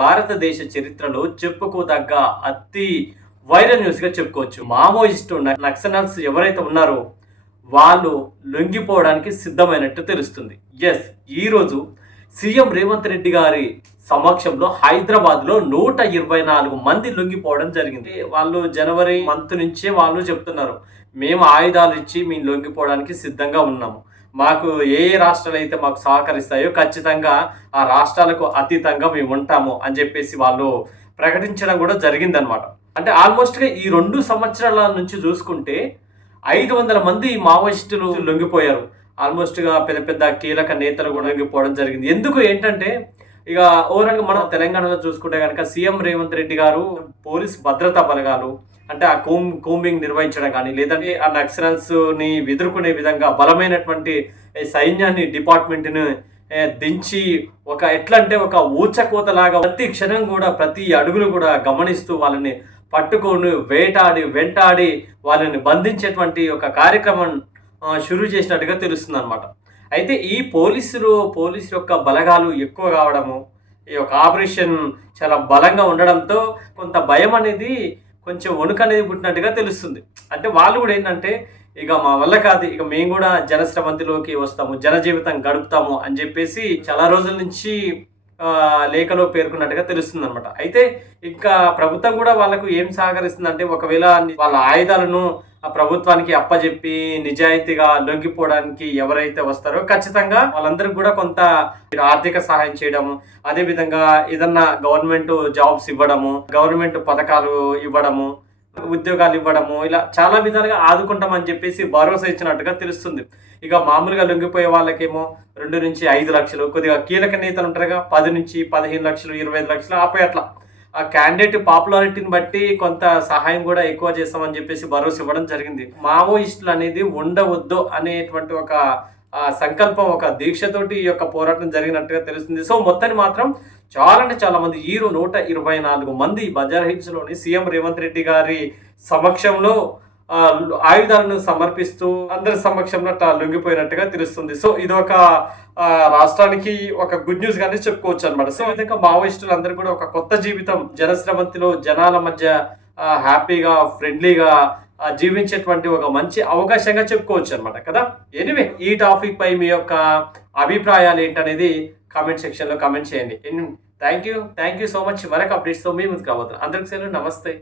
భారతదేశ చరిత్రలో చెప్పుకోదగ్గ అతి వైరల్ న్యూస్‌గా చెప్పుకోవచ్చు. మావోయిస్టు నక్సలైట్స్ ఎవరైతే ఉన్నారో వాళ్ళు లొంగిపోవడానికి సిద్ధమైనట్టు తెలుస్తుంది. యెస్, ఈరోజు సీఎం రేవంత్ రెడ్డి గారి సమక్షంలో హైదరాబాద్‌లో 124 మంది లొంగిపోవడం జరిగింది. వాళ్ళు జనవరి మంత్ నుంచే వాళ్ళు చెప్తున్నారు. మేము ఆయుధాలు ఇచ్చి మేము లొంగిపోవడానికి సిద్ధంగా ఉన్నాము. మాకు ఏ రాష్ట్రాలైతే మాకు సహకరిస్తాయో ఖచ్చితంగా ఆ రాష్ట్రాలకు అతీతంగా మేము ఉంటాము అని చెప్పేసి వాళ్ళు ప్రకటించడం కూడా జరిగిందనమాట. అంటే ఆల్మోస్ట్‌గా ఈ 2 సంవత్సరాల నుంచి చూసుకుంటే 500 మంది మావోయిస్టులు లొంగిపోయారు. ఆల్మోస్ట్‌గా పెద్ద పెద్ద కీలక నేతలు కూడా లొంగిపోవడం జరిగింది. ఎందుకు ఏంటంటే ఇక ఓవరాల్‌గా మనం తెలంగాణలో చూసుకుంటే గనక సీఎం రేవంత్ రెడ్డి గారు పోలీస్ భద్రతా బలగాలు అంటే ఆ కూంబింగ్ నిర్వహించడం కానీ, లేదంటే ఆ నక్సలైట్స్‌ని ఎదుర్కొనే విధంగా బలమైనటువంటి సైన్యాన్ని డిపార్ట్‌మెంట్‌ని దించి ఒక ఎట్లంటే ఒక ఊచకోతలాగా ప్రతి క్షణం కూడా ప్రతి అడుగులు కూడా గమనిస్తూ వాళ్ళని పట్టుకొని వెంటాడి వాళ్ళని బంధించేటువంటి ఒక కార్యక్రమం షురూ చేసినట్టుగా తెలుస్తుందనమాట. అయితే ఈ పోలీసు యొక్క బలగాలు ఎక్కువ కావడము, ఈ యొక్క ఆపరేషన్ చాలా బలంగా ఉండడంతో కొంత భయం అనేది కొంచెం వణుకనేది పుట్టినట్టుగా తెలుస్తుంది. అంటే వాళ్ళు కూడా ఏంటంటే ఇక మా వల్ల కాదు, ఇక మేము కూడా జనస్రవంతిలోకి వస్తాము, జనజీవితం గడుపుతాము అని చెప్పేసి చాలా రోజుల నుంచి లేఖలో పేర్కొన్నట్టుగా తెలుస్తుందనమాట. అయితే ఇంకా ప్రభుత్వం కూడా వాళ్ళకు ఏం సహకరిస్తుందంటే ఒకవేళ వాళ్ళ ఆయుధాలను ఆ ప్రభుత్వానికి అప్పజెప్పి నిజాయితీగా లొంగిపోవడానికి ఎవరైతే వస్తారో ఖచ్చితంగా వాళ్ళందరికీ కూడా కొంత ఆర్థిక సహాయం చేయడము, అదేవిధంగా ఏదన్నా గవర్నమెంట్ జాబ్స్ ఇవ్వడము, గవర్నమెంట్ పథకాలు ఇవ్వడము, ఉద్యోగాలు ఇవ్వడము, ఇలా చాలా విధాలుగా ఆదుకుంటామని చెప్పేసి భరోసా ఇచ్చినట్టుగా తెలుస్తుంది. ఇక మామూలుగా లొంగిపోయే వాళ్ళకేమో 2-5 లక్షలు, కొద్దిగా కీలక నేతలు ఉంటారుగా 10-15 లక్షలు, 25 లక్షలు ఆపై అట్లా ఆ క్యాండిడేట్ పాపులారిటీని బట్టి కొంత సహాయం కూడా ఎక్కువ చేస్తామని చెప్పేసి భరోసా ఇవ్వడం జరిగింది. మావోయిస్టులు అనేది ఉండవద్దు అనేటువంటి ఒక సంకల్పం, ఒక దీక్షతోటి ఈ యొక్క పోరాటం జరిగినట్టుగా తెలుస్తుంది. సో మొత్తాన్ని మాత్రం చాలా అంటే చాలా మంది 124 మంది బజార్ హిల్స్‌లోని సీఎం రేవంత్ రెడ్డి గారి సమక్షంలో ఆయుధాలను సమర్పిస్తూ అందరి సమక్షంలో లొంగిపోయినట్టుగా తెలుస్తుంది. సో ఇదొక రాష్ట్రానికి ఒక గుడ్ న్యూస్ గానే చెప్పుకోవచ్చు అనమాట. సో ఈ విధంగా మావోయిస్టులు అందరూ కూడా ఒక కొత్త జీవితం జనస్రవంతిలో జనాల మధ్య హ్యాపీగా ఫ్రెండ్లీగా జీవించేటువంటి ఒక మంచి అవకాశంగా చెప్పుకోవచ్చు అనమాట కదా. ఎనీవే, ఈ టాపిక్ పై మీ యొక్క అభిప్రాయాలు ఏంటనేది కామెంట్ సెక్షన్లో కామెంట్ చేయండి. Thank you so much. మరొక అప్డేట్స్తో మీ ముందుకు రాబోతున్నాను. అందరికీ సెలవు, నమస్తే.